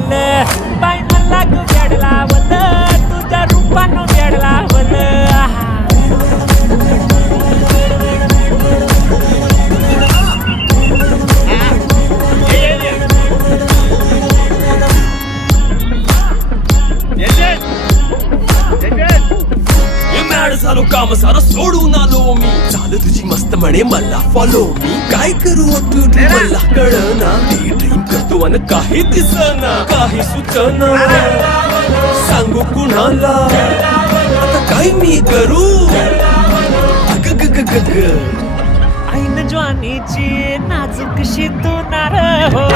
लावल बाई मला तू वेड लावल तुझ्या रूपानं वेड लावल मॅड झालो काम सारं सोडून आलो मी चाल तुझी मस्त म्हणे मला फॉलो मी काय करू ब्युटी मला कळना ड्रीम करतो आणि काही दिसना काही सुचना सांगू कुणाला आता काय मी करू अग ग ग ग ग ऐन ज्वानीची नाजूक शी तू नार हो